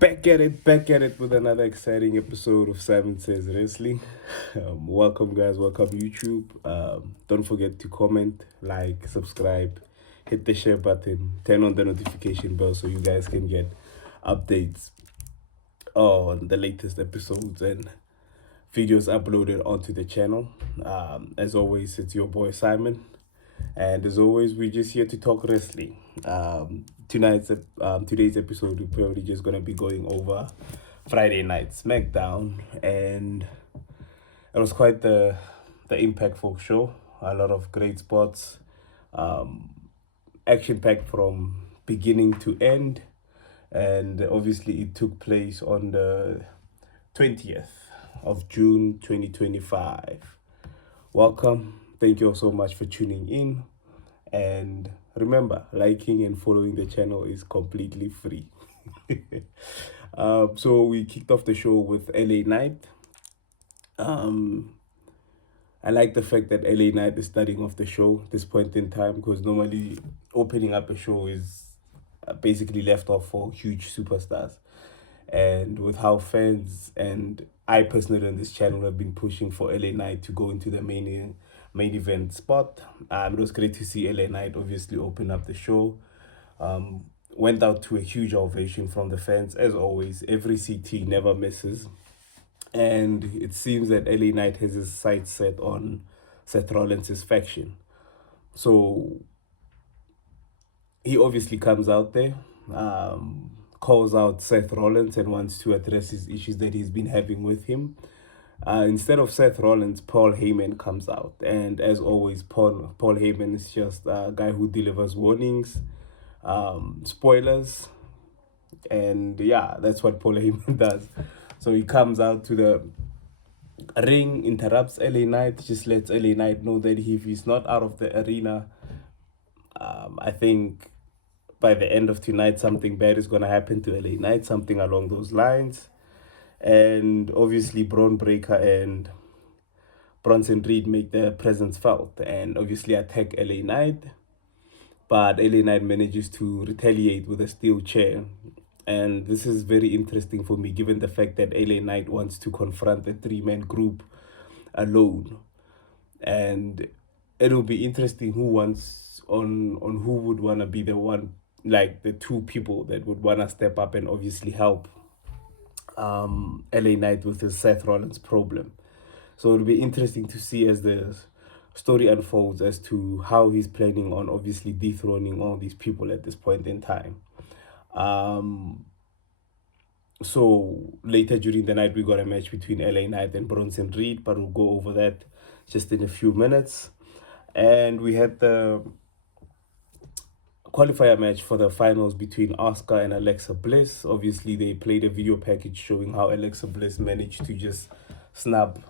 Back at it with another exciting episode of Simon Says Wrestling. Welcome, guys. Welcome, YouTube. Don't forget to comment, like, subscribe, hit the share button, turn on the notification bell so you guys can get updates on the latest episodes and videos uploaded onto the channel. As always, it's your boy Simon. And as always, we're just here to talk wrestling. Today's episode, we're probably just gonna be going over Friday night Smackdown, and it was quite the impactful show. A lot of great spots, action packed from beginning to end, and obviously it took place on the 20th of June 2025. Welcome. Thank you all so much for tuning in. And remember, liking and following the channel is completely free. So we kicked off the show with LA Knight. I like the fact that LA Knight is starting off the show this point in time, because normally opening up a show is basically left off for huge superstars. And with how fans and I personally on this channel have been pushing for LA Knight to go into the main event spot, it was great to see LA Knight obviously open up the show. Went out to a huge ovation from the fans. As always, every CT never misses. And it seems that LA Knight has his sights set on Seth Rollins' faction. So he obviously comes out there, calls out Seth Rollins and wants to address his issues that he's been having with him. Instead of Seth Rollins, Paul Heyman comes out. And as always, Paul Heyman is just a guy who delivers warnings, spoilers. And yeah, that's what Paul Heyman does. So he comes out to the ring, interrupts LA Knight, just lets LA Knight know that if he's not out of the arena, I think by the end of tonight, something bad is going to happen to LA Knight, something along those lines. And obviously, Braun Breaker and Bronson Reed make their presence felt and obviously attack LA Knight. But LA Knight manages to retaliate with a steel chair. And this is very interesting for me, given the fact that LA Knight wants to confront the three-man group alone. And it'll be interesting who wants on who would want to be the one, like the two people that would want to step up and obviously help LA Knight with his Seth Rollins problem. So it'll be interesting to see as the story unfolds as to how he's planning on obviously dethroning all these people at this point in time. So later during the night, we got a match between LA Knight and Bronson Reed, but we'll go over that just in a few minutes. And we had the qualifier match for the finals between Asuka and Alexa Bliss. Obviously, they played a video package showing how Alexa Bliss managed to just snub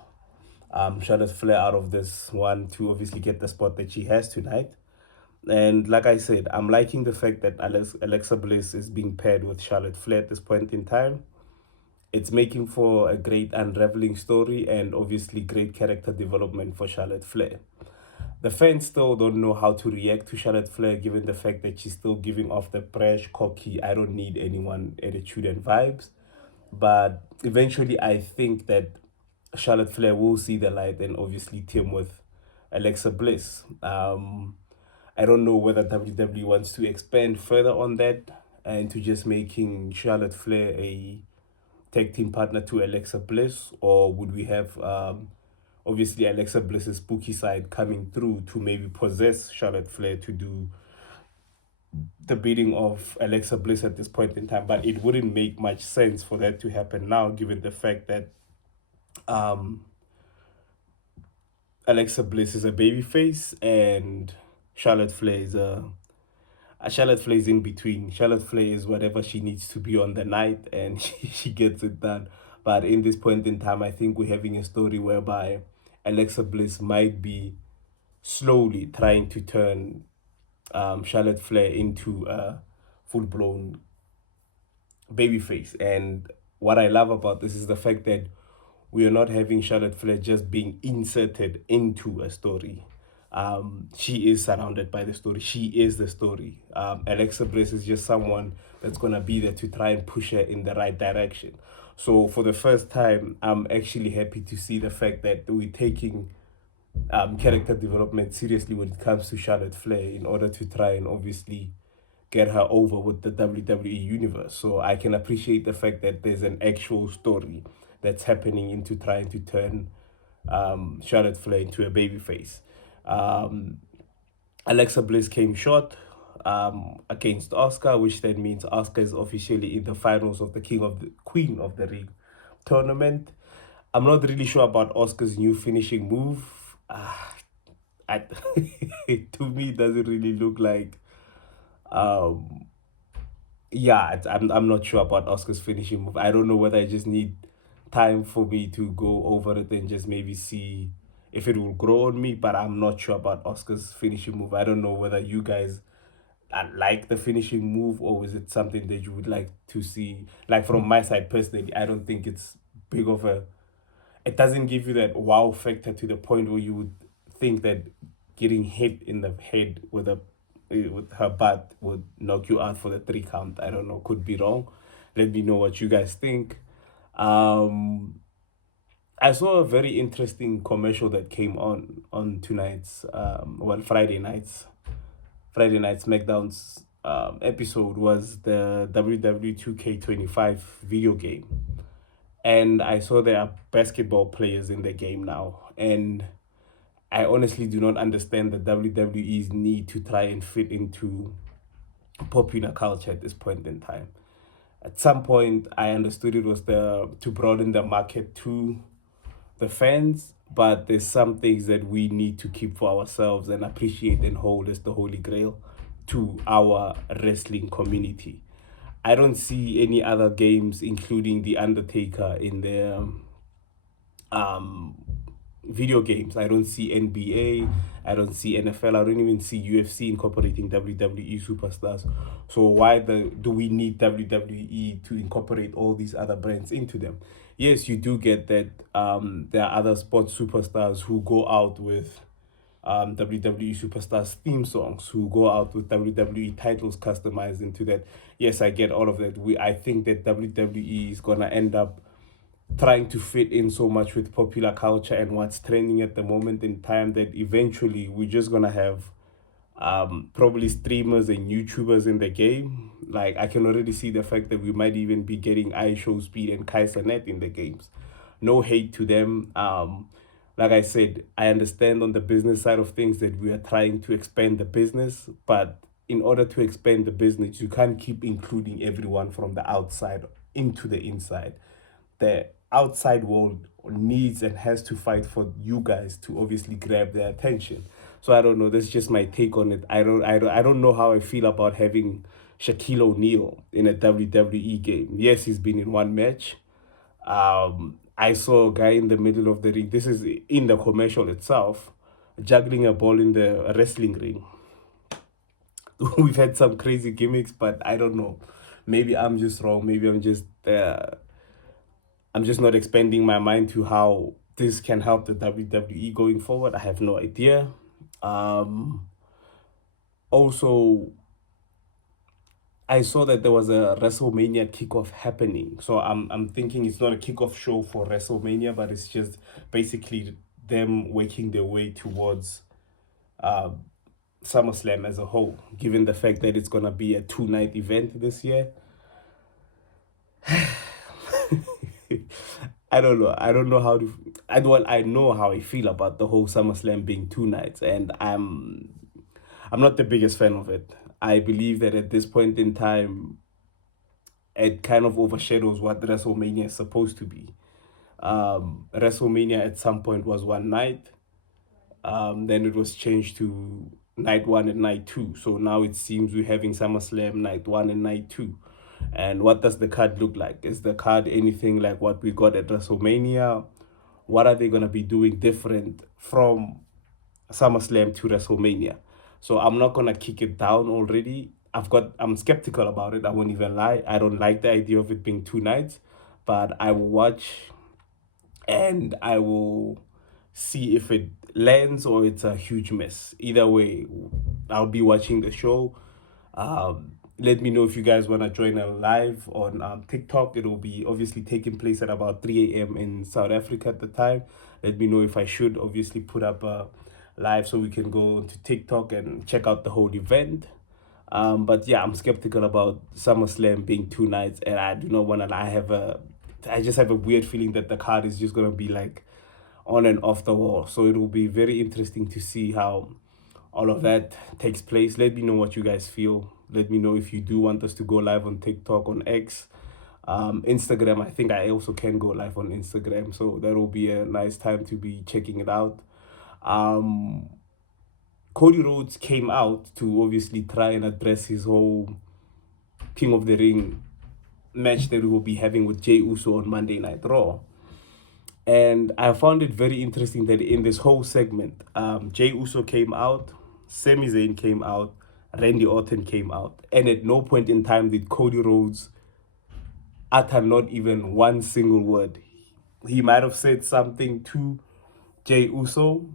Charlotte Flair out of this one to obviously get the spot that she has tonight. And like I said, I'm liking the fact that Alexa Bliss is being paired with Charlotte Flair at this point in time. It's making for a great unraveling story and obviously great character development for Charlotte Flair. The fans still don't know how to react to Charlotte Flair, given the fact that she's still giving off the brash, cocky, I don't need anyone attitude and vibes. But eventually, I think that Charlotte Flair will see the light and obviously team with Alexa Bliss. I don't know whether WWE wants to expand further on that and to just making Charlotte Flair a tag team partner to Alexa Bliss, or would we have obviously Alexa Bliss's spooky side coming through to maybe possess Charlotte Flair to do the bidding of Alexa Bliss at this point in time. But it wouldn't make much sense for that to happen now, given the fact that Alexa Bliss is a babyface and Charlotte Flair is Charlotte Flair is in between. Charlotte Flair is whatever she needs to be on the night, and she gets it done. But in this point in time, I think we're having a story whereby Alexa Bliss might be slowly trying to turn Charlotte Flair into a full-blown babyface. And what I love about this is the fact that we are not having Charlotte Flair just being inserted into a story. She is surrounded by the story. She is the story. Alexa Bliss is just someone that's gonna be there to try and push her in the right direction. So for the first time, I'm actually happy to see the fact that we're taking character development seriously when it comes to Charlotte Flair in order to try and obviously get her over with the WWE universe. So I can appreciate the fact that there's an actual story that's happening into trying to turn Charlotte Flair into a babyface. Um, Alexa Bliss came short against Oscar, which then means Oscar is officially in the finals of the Queen of the Ring tournament. I'm not really sure about Oscar's new finishing move. I, to me, it doesn't really look like um, yeah, I'm not sure about Oscar's finishing move. I don't know whether I just need time for me to go over it and just maybe see if it will grow on me. But I'm not sure about Oscar's finishing move. I don't know whether you guys like the finishing move, or is it something that you would like to see. Like from my side personally, I don't think it's big of a, it doesn't give you that wow factor to the point where you would think that getting hit in the head with her butt would knock you out for the 3 count. I don't know, could be wrong. Let me know what you guys think. Um, I saw a very interesting commercial that came on tonight's Friday night Smackdown's episode was the WWE 2K25 video game, and I saw there are basketball players in the game now, and I honestly do not understand the WWE's need to try and fit into popular culture at this point in time. At some point, I understood it was to broaden the market to the fans, but there's some things that we need to keep for ourselves and appreciate and hold as the holy grail to our wrestling community. I don't see any other games, including The Undertaker, in their um, video games. I don't see NBA, I don't see NFL, I don't even see UFC incorporating WWE superstars. So do we need WWE to incorporate all these other brands into them? Yes, you do get that there are other sports superstars who go out with WWE superstars theme songs, who go out with WWE titles customized into that. Yes, I get all of that. I think that WWE is gonna end up trying to fit in so much with popular culture and what's trending at the moment in time that eventually we're just gonna have probably streamers and YouTubers in the game. Like I can already see the fact that we might even be getting iShowSpeed and Kaisernet in the games. No hate to them. Like I said, I understand on the business side of things that we are trying to expand the business, but in order to expand the business, you can't keep including everyone from the outside into the inside. The outside world needs and has to fight for you guys to obviously grab their attention. So I don't know. That's just my take on it. I don't know how I feel about having Shaquille O'Neal in a WWE game. Yes, he's been in one match. I saw a guy in the middle of the ring. This is in the commercial itself, juggling a ball in the wrestling ring. We've had some crazy gimmicks, but I don't know. Maybe I'm just wrong. Maybe I'm just not expanding my mind to how this can help the WWE going forward. I have no idea. Also, I saw that there was a WrestleMania kickoff happening. So I'm thinking it's not a kickoff show for WrestleMania, but it's just basically them working their way towards SummerSlam as a whole, given the fact that it's gonna be a 2-night event this year. I don't know. I don't know how to. I know how I feel about the whole SummerSlam being 2 nights, and I'm not the biggest fan of it. I believe that at this point in time, it kind of overshadows what WrestleMania is supposed to be. WrestleMania at some point was one night. Then it was changed to night one and night two. So now it seems we're having SummerSlam night one and night two. And what does the card look like? Is the card anything like what we got at WrestleMania? What are they going to be doing different from SummerSlam to WrestleMania? So I'm not going to kick it down already. I'm skeptical about it. I won't even lie. I don't like the idea of it being 2 nights, but I will watch and I will see if it lands or it's a huge mess. Either way, I'll be watching the show. Let me know if you guys want to join a live on TikTok. It will be obviously taking place at about 3 a.m. in South Africa at the time. Let me know if I should obviously put up a live so we can go to TikTok and check out the whole event. But yeah, I'm skeptical about SummerSlam being 2 nights, and I do not want to. I just have a weird feeling that the card is just gonna be like on and off the wall. So it will be very interesting to see how all of that takes place. Let me know what you guys feel. Let me know if you do want us to go live on TikTok, on X, Instagram. I think I also can go live on Instagram, so that will be a nice time to be checking it out. Cody Rhodes came out to obviously try and address his whole King of the Ring match that we will be having with Jey Uso on Monday Night Raw. And I found it very interesting that in this whole segment, Jey Uso came out, Sami Zayn came out, Randy Orton came out, and at no point in time did Cody Rhodes utter not even one single word. He might have said something to Jey Uso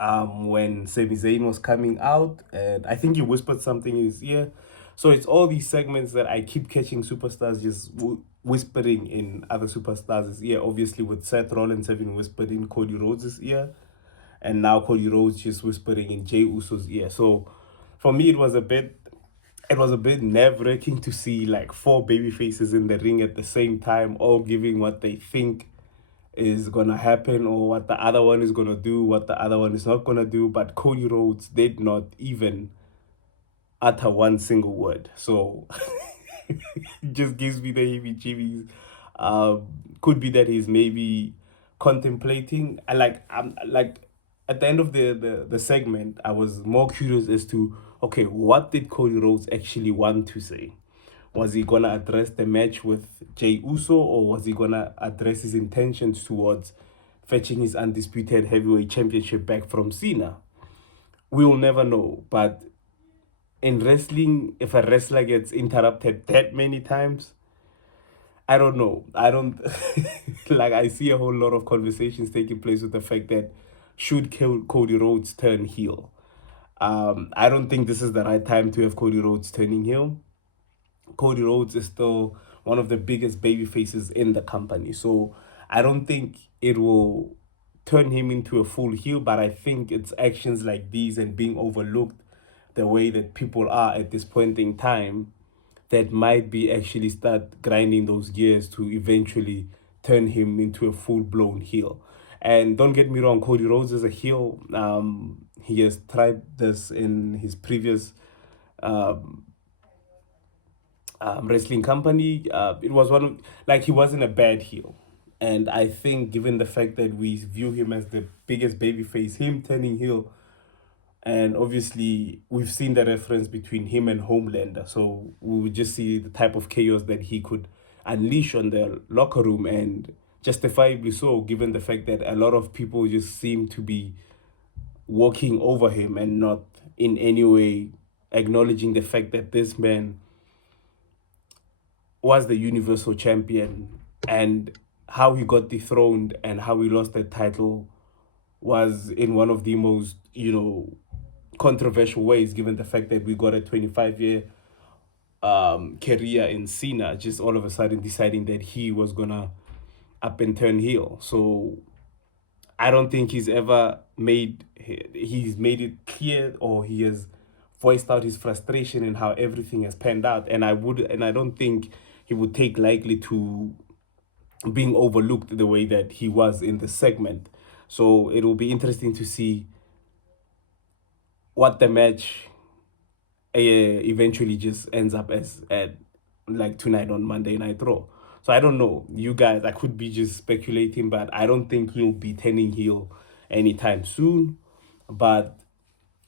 when Sami Zayn was coming out, and I think he whispered something in his ear. So it's all these segments that I keep catching superstars just whispering in other superstars' ear. Obviously, with Seth Rollins having whispered in Cody Rhodes' ear, and now Cody Rhodes just whispering in Jey Uso's ear. So for me, it was a bit nerve-wracking to see like four baby faces in the ring at the same time, all giving what they think is gonna happen or what the other one is gonna do, what the other one is not gonna do. But Cody Rhodes did not even utter one single word. So it just gives me the heebie-jeebies. Could be that he's maybe contemplating. I'm like at the end of the segment, I was more curious as to, okay, what did Cody Rhodes actually want to say? Was he gonna address the match with Jey Uso, or was he gonna address his intentions towards fetching his undisputed heavyweight championship back from Cena? We will never know. But in wrestling, if a wrestler gets interrupted that many times, I don't know. I don't like. I see a whole lot of conversations taking place with the fact that should Cody Rhodes turn heel. I don't think this is the right time to have Cody Rhodes turning heel. Cody Rhodes is still one of the biggest baby faces in the company, so I don't think it will turn him into a full heel. But I think it's actions like these and being overlooked the way that people are at this point in time that might be actually start grinding those gears to eventually turn him into a full-blown heel. And don't get me wrong, Cody Rhodes is a heel. He has tried this in his previous wrestling company. It was one of, like, he wasn't a bad heel. And I think given the fact that we view him as the biggest babyface, him turning heel, and obviously we've seen the reference between him and Homelander, so we would just see the type of chaos that he could unleash on the locker room, and justifiably so, given the fact that a lot of people just seem to be walking over him and not in any way acknowledging the fact that this man was the Universal Champion, and how he got dethroned and how he lost that title was in one of the most, controversial ways, given the fact that we got a 25-year career in Cena, just all of a sudden deciding that he was gonna up and turn heel. So I don't think he's made it clear, or he has voiced out his frustration in how everything has panned out. And I don't think he would take lightly to being overlooked the way that he was in the segment. So it will be interesting to see what the match eventually just ends up as at like tonight on Monday Night Raw. So I don't know, you guys, I could be just speculating, but I don't think he'll be turning heel anytime soon. But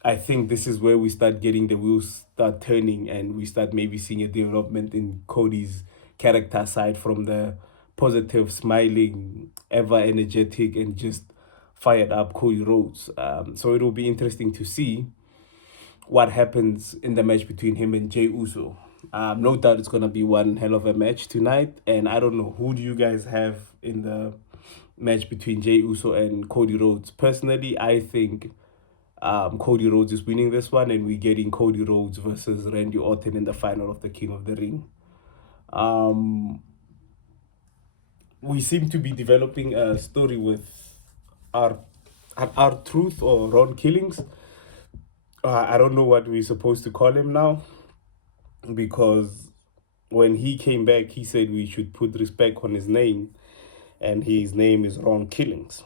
I think this is where we start getting the wheels start turning, and we start maybe seeing a development in Cody's character side from the positive, smiling, ever energetic, and just fired up Cody Rhodes. So it will be interesting to see what happens in the match between him and Jey Uso. No doubt it's gonna be one hell of a match tonight, and I don't know, who do you guys have in the match between Jey Uso and Cody Rhodes. Personally, I think Cody Rhodes is winning this one, and we're getting Cody Rhodes versus Randy Orton in the final of the King of the Ring. We seem to be developing a story with our truth or Ron Killings. I don't know what we're supposed to call him now, because when he came back, he said we should put respect on his name, and his name is Ron Killings.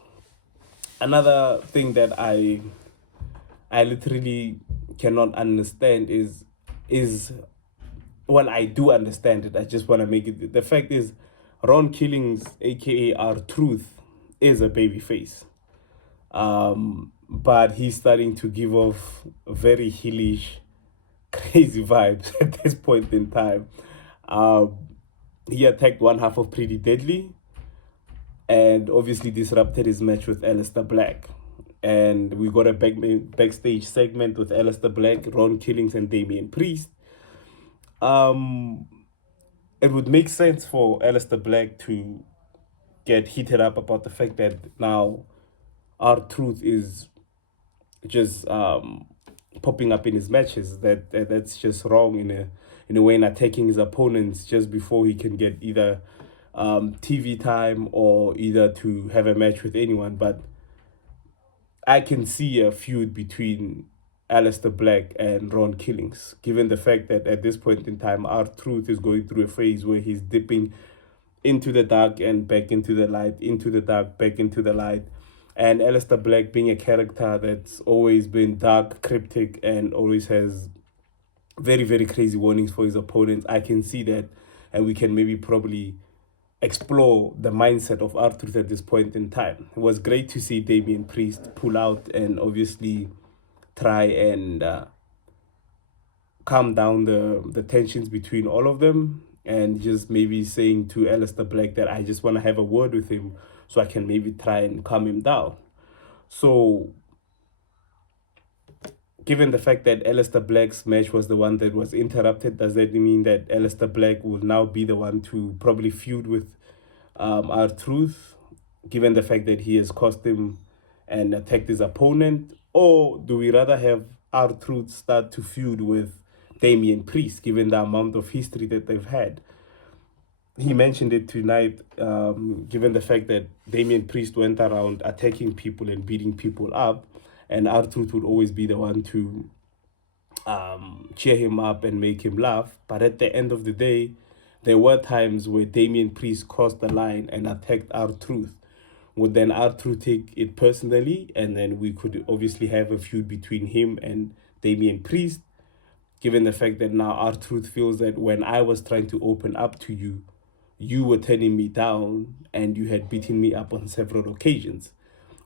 Another thing that I literally cannot understand is well, I do understand it. I just want to make it. The fact is, Ron Killings, aka R-Truth, is a babyface. But he's starting to give off very heelish, crazy vibes at this point in time. He attacked one half of Pretty Deadly and obviously disrupted his match with Aleister Black. And we got a backstage segment with Aleister Black, Ron Killings, and Damian Priest. It would make sense for Aleister Black to get heated up about the fact that now R-Truth is just popping up in his matches. That's just wrong in a way, in attacking his opponents just before he can get either TV time or either to have a match with anyone. But I can see a feud between Aleister Black and Ron Killings, given the fact that at this point in time, R-Truth is going through a phase where he's dipping into the dark and back into the light, into the dark, back into the light. And Aleister Black, being a character that's always been dark, cryptic, and always has very, very crazy warnings for his opponents, I can see that, and we can maybe probably explore the mindset of R-Truth at this point in time. It was great to see Damian Priest pull out and obviously try and calm down the tensions between all of them, and just maybe saying to Aleister Black that I just want to have a word with him so I can maybe try and calm him down. So, given the fact that Aleister Black's match was the one that was interrupted, does that mean that Aleister Black will now be the one to probably feud with R-Truth, given the fact that he has cost him and attacked his opponent? Or do we rather have R-Truth start to feud with Damian Priest, given the amount of history that they've had? He mentioned it tonight, given the fact that Damian Priest went around attacking people and beating people up, and R-Truth would always be the one to cheer him up and make him laugh. But at the end of the day, there were times where Damian Priest crossed the line and attacked R-Truth. Would then R-Truth take it personally, and then we could obviously have a feud between him and Damian Priest, given the fact that now R-Truth feels that when I was trying to open up to you, you were turning me down and you had beaten me up on several occasions.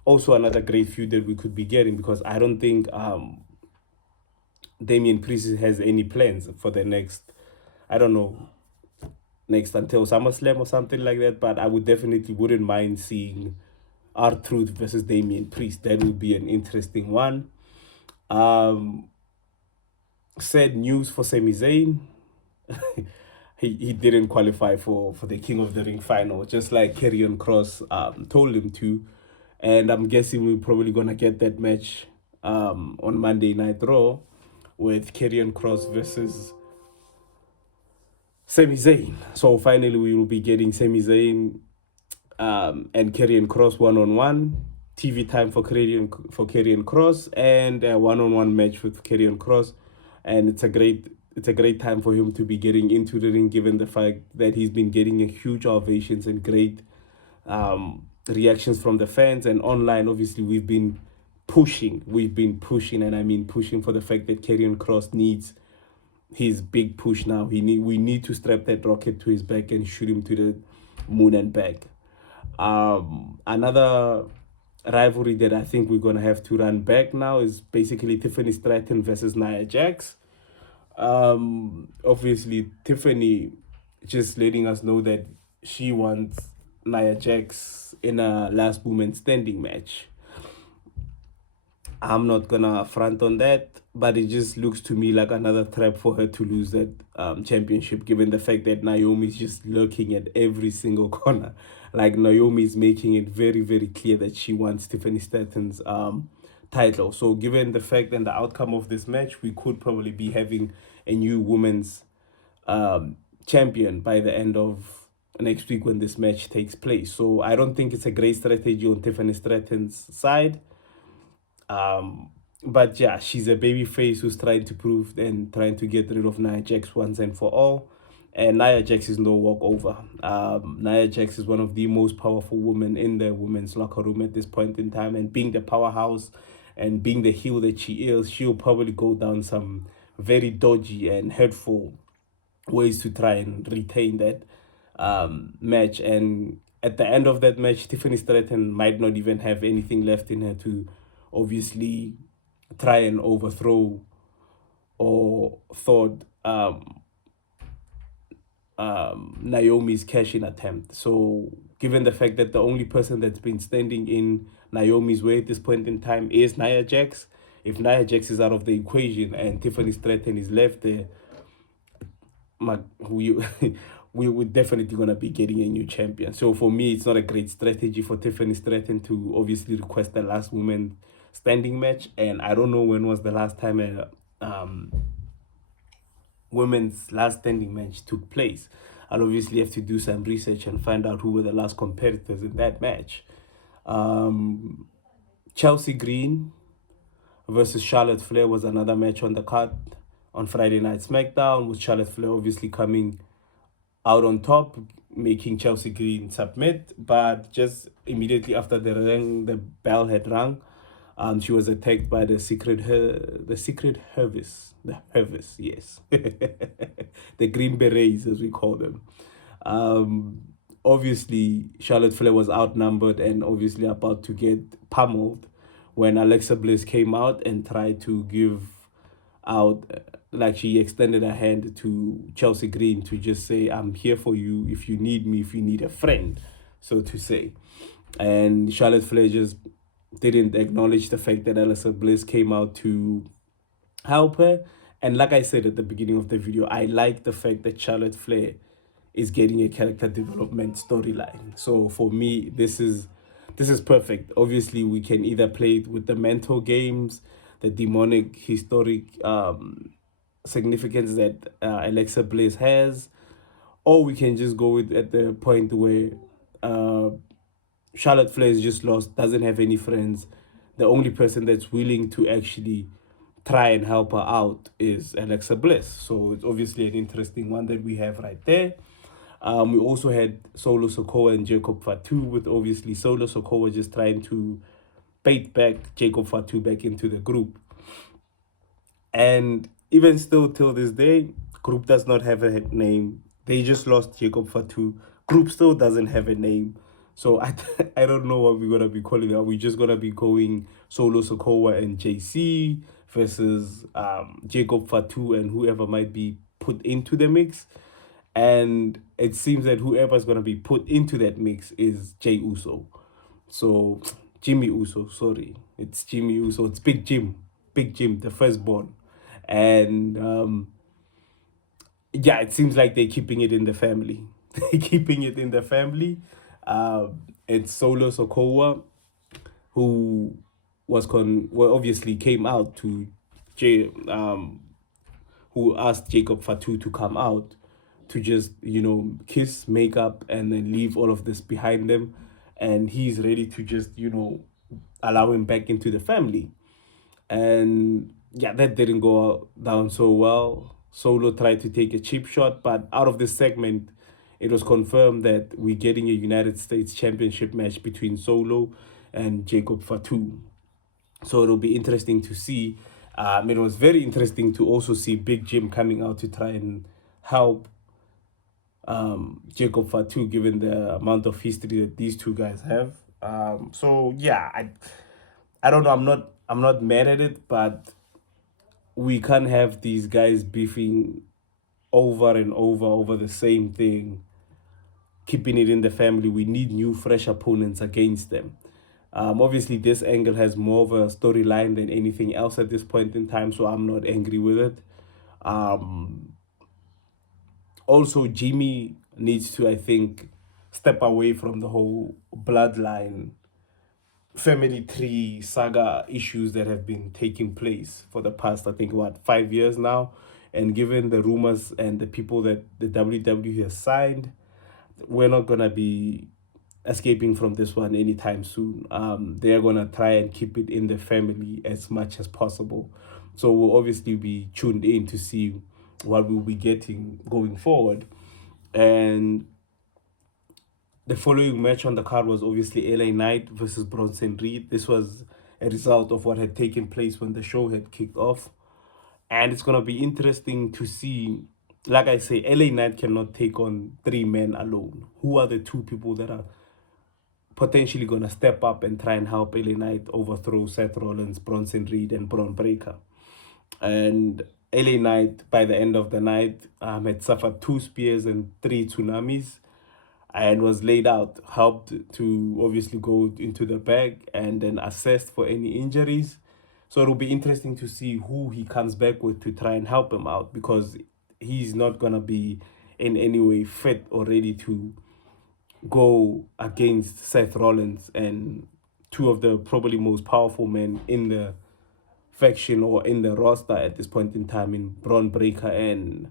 Also, another great feud that we could be getting, because I don't think Damian Priest has any plans for the next, I don't know, next until SummerSlam or something like that. But I would definitely wouldn't mind seeing R-Truth versus Damian Priest. That would be an interesting one. Sad news for Sami Zayn. He didn't qualify for the King of the Ring final, just like Karrion Kross told him to. And I'm guessing we're probably going to get that match on Monday Night Raw with Karrion Kross versus Sami Zayn. So finally we will be getting Sami Zayn and Karrion Kross one-on-one. TV time for Karrion Kross, and a one-on-one match with Karrion Kross. And it's a great time for him to be getting into the ring, given the fact that he's been getting a huge ovations and great reactions from the fans. And online, obviously, we've been pushing, and I mean pushing for the fact that Karrion Kross needs his big push now. We need to strap that rocket to his back and shoot him to the moon and back. Another rivalry that I think we're gonna have to run back now is basically Tiffany Stratton versus Nia Jax. Obviously Tiffany just letting us know that she wants Nia Jax in a last woman standing match. I'm not gonna front on that, but it just looks to me like another trap for her to lose that championship, given the fact that Naomi's just lurking at every single corner. Like, Naomi's making it very, very clear that she wants Tiffany Stratton's title. So given the fact and the outcome of this match, we could probably be having a new women's champion by the end of next week when this match takes place. So I don't think it's a great strategy on Tiffany Stratton's side. But yeah, she's a baby face who's trying to prove and trying to get rid of Nia Jax once and for all. And Nia Jax is no walkover. Nia Jax is one of the most powerful women in the women's locker room at this point in time. And being the powerhouse and being the heel that she is, she'll probably go down some very dodgy and hurtful ways to try and retain that match. And at the end of that match, Tiffany Stratton might not even have anything left in her to obviously try and overthrow or thwart Naomi's cash-in attempt. So given the fact that the only person that's been standing in Naomi's way at this point in time is Nia Jax, if Nia Jax is out of the equation and Tiffany Stratton is left there, we're definitely going to be getting a new champion. So for me, it's not a great strategy for Tiffany Stratton to obviously request the last woman standing match. And I don't know when was the last time a women's last standing match took place. I'll obviously have to do some research and find out who were the last competitors in that match. Chelsea Green versus Charlotte Flair was another match on the card on Friday Night Smackdown, with Charlotte Flair obviously coming out on top, making Chelsea Green submit. But just immediately after the bell had rung, she was attacked by the secret Hervis, yes, the Green Berets as we call them. Obviously, Charlotte Flair was outnumbered and obviously about to get pummeled when Alexa Bliss came out and tried to give out, like she extended her hand to Chelsea Green to just say, I'm here for you if you need me, if you need a friend, so to say. And Charlotte Flair just didn't acknowledge the fact that Alexa Bliss came out to help her. And like I said at the beginning of the video, I like the fact that Charlotte Flair is getting a character development storyline. So for me, this is perfect. Obviously, we can either play it with the mental games, the demonic historic significance that Alexa Bliss has, or we can just go with at the point where Charlotte Flair is just lost, doesn't have any friends. The only person that's willing to actually try and help her out is Alexa Bliss. So it's obviously an interesting one that we have right there. We also had Solo Sikoa and Jacob Fatu, with obviously Solo Sikoa just trying to bait back Jacob Fatu back into the group. And even still till this day, group does not have a name. They just lost Jacob Fatu. Group still doesn't have a name. So I don't know what we're going to be calling it. Are we just going to be going Solo Sikoa and JC versus Jacob Fatu and whoever might be put into the mix? And it seems that whoever's going to be put into that mix is Jey Uso. So, Jimmy Uso, sorry. It's Jimmy Uso. It's Big Jim, the firstborn. And yeah, it seems like they're keeping it in the family. They're keeping it in the family. It's Solo Sikoa, who obviously came out to who asked Jacob Fatu to come out to just, kiss, make up, and then leave all of this behind them. And he's ready to just, allow him back into the family. And yeah, that didn't go down so well. Solo tried to take a cheap shot, but out of this segment, it was confirmed that we're getting a United States Championship match between Solo and Jacob Fatu. So it'll be interesting to see. It was very interesting to also see Big Jim coming out to try and help Jacob Fatu, given the amount of history that these two guys have. So yeah, I don't know. I'm not mad at it, but we can't have these guys beefing over and over the same thing, keeping it in the family. We need new, fresh opponents against them. Obviously, this angle has more of a storyline than anything else at this point in time, so I'm not angry with it. Um, Also, Jimmy needs to, I think, step away from the whole bloodline family tree saga issues that have been taking place for the past, I think, what, 5 years now. And given the rumors and the people that the WWE has signed, we're not gonna be escaping from this one anytime soon. They're gonna try and keep it in the family as much as possible. So we'll obviously be tuned in to see what we'll be getting going forward. And the following match on the card was obviously LA Knight versus Bronson Reed. This was a result of what had taken place when the show had kicked off. And it's going to be interesting to see, like I say, LA Knight cannot take on three men alone. Who are the two people that are potentially going to step up and try and help LA Knight overthrow Seth Rollins, Bronson Reed, and Braun Breaker? And LA Knight, by the end of the night, had suffered 2 spears and 3 tsunamis and was laid out, helped to obviously go into the bag and then assessed for any injuries. So it'll be interesting to see who he comes back with to try and help him out, because he's not going to be in any way fit or ready to go against Seth Rollins and two of the probably most powerful men in the faction or in the roster at this point in time, in Braun Breaker and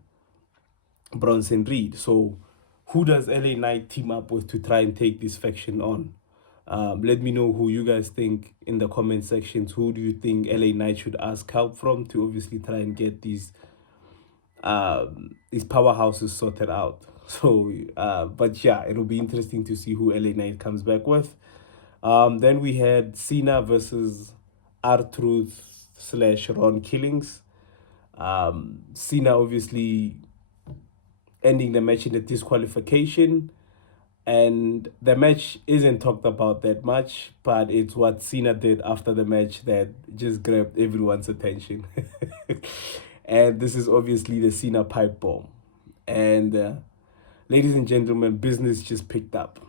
Bronson Reed. So who does LA Knight team up with to try and take this faction on? Let me know who you guys think in the comment sections. Who do you think LA Knight should ask help from to obviously try and get these powerhouses sorted out? So, but yeah, it'll be interesting to see who LA Knight comes back with. Then we had Cena versus R-Truth / Ron Killings. Cena obviously ending the match in a disqualification, and the match isn't talked about that much, but it's what Cena did after the match that just grabbed everyone's attention. And this is obviously the Cena pipe bomb. And ladies and gentlemen, business just picked up.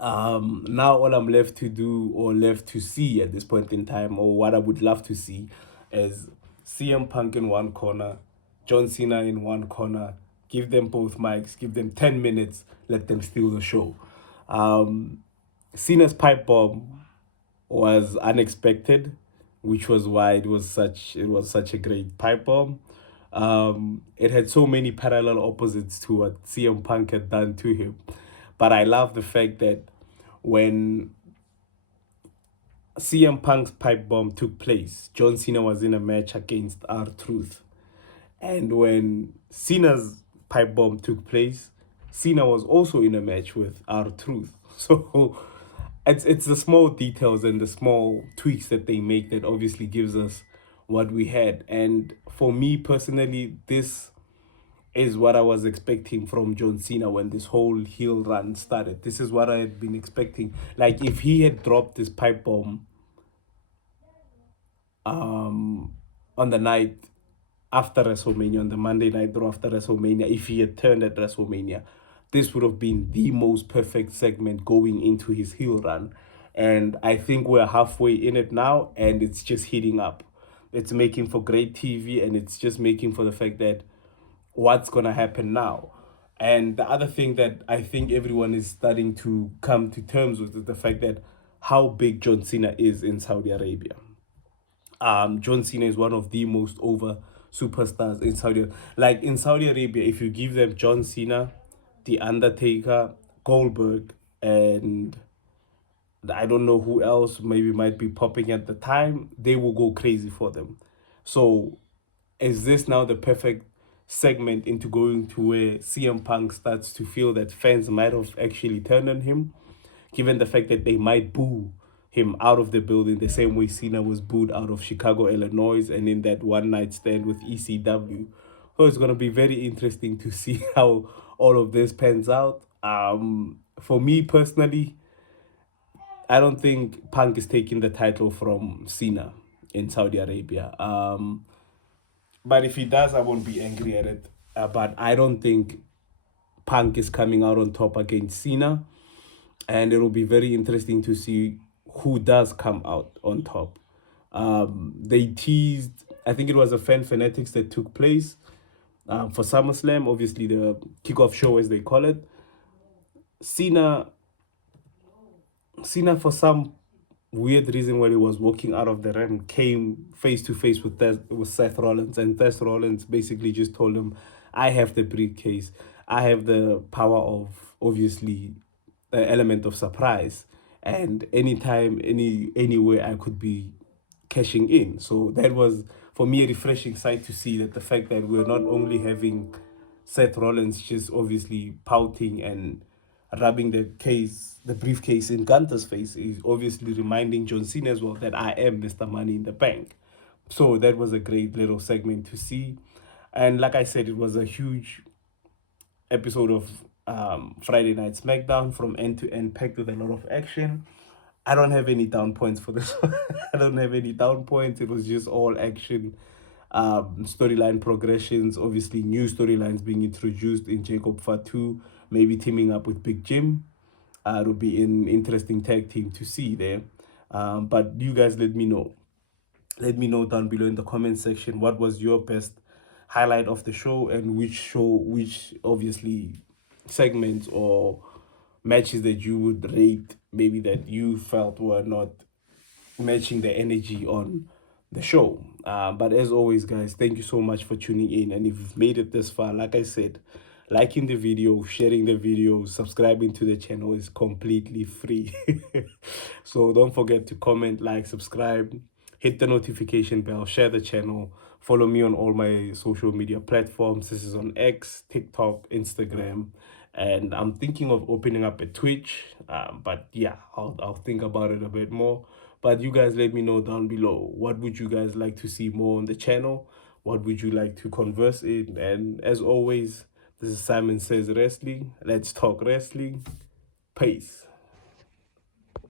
Now all I'm left to do, or left to see at this point in time, or what I would love to see, is CM Punk in one corner, John Cena in one corner. Give them both mics, give them 10 minutes, let them steal the show. Cena's pipe bomb was unexpected, which was why it was such a great pipe bomb. It had so many parallel opposites to what CM Punk had done to him. But I love the fact that when CM Punk's pipe bomb took place, John Cena was in a match against R-Truth. And when Cena's pipe bomb took place, Cena was also in a match with R-Truth. So it's the small details and the small tweaks that they make that obviously gives us what we had. And for me personally, this is what I was expecting from John Cena when this whole heel run started. This is what I had been expecting. Like, if he had dropped this pipe bomb on the night after WrestleMania, on the Monday Night Raw after WrestleMania, if he had turned at WrestleMania, this would have been the most perfect segment going into his heel run. And I think we're halfway in it now, and it's just heating up. It's making for great TV, and it's just making for the fact that what's going to happen now. And the other thing that I think everyone is starting to come to terms with is the fact that how big John Cena is in Saudi Arabia. John Cena is one of the most over superstars in Saudi. Like, in Saudi Arabia, if you give them John Cena, The Undertaker, Goldberg, and I don't know who else maybe might be popping at the time, they will go crazy for them. So is this now the perfect segment into going to where CM Punk starts to feel that fans might have actually turned on him, given the fact that they might boo him out of the building the same way Cena was booed out of Chicago, Illinois, and in that one night stand with ECW. So it's going to be very interesting to see how all of this pans out. For me personally, I don't think Punk is taking the title from Cena in Saudi Arabia. But if he does, I won't be angry at it. But I don't think Punk is coming out on top against Cena. And it will be very interesting to see who does come out on top. They teased, I think it was a fan fanatics that took place for SummerSlam, obviously the kickoff show as they call it. Cena, Cena for some weird reason when he was walking out of the ring came face to face with Seth Rollins, and Seth Rollins basically just told him, "I have the briefcase. I have the power of obviously the element of surprise, and anytime, anywhere I could be cashing in." So that was for me a refreshing sight to see that the fact that we're not only having Seth Rollins just obviously pouting and rubbing the briefcase in Gunther's face, is obviously reminding John Cena as well that I am Mr. Money in the Bank. So that was a great little segment to see. And like I said, it was a huge episode of Friday Night Smackdown from end to end, packed with a lot of action. I don't have any down points for this one. I don't have any down points. It was just all action, storyline progressions, obviously new storylines being introduced in Jacob Fatu, maybe teaming up with Big Jim. It'll be an interesting tag team to see there. But you guys let me know. Let me know down below in the comment section what was your best highlight of the show, and which obviously segments or matches that you would rate, maybe that you felt were not matching the energy on the show. But as always, guys, thank you so much for tuning in. And if you've made it this far, like I said, liking the video, sharing the video, subscribing to the channel is completely free. So don't forget to comment, like, subscribe, hit the notification bell, share the channel, follow me on all my social media platforms. This is on X, TikTok, Instagram, and I'm thinking of opening up a Twitch. But yeah, I'll think about it a bit more. But you guys let me know down below, what would you guys like to see more on the channel? What would you like to converse in? And as always, this is Simon Says Wrestling. Let's talk wrestling. Peace.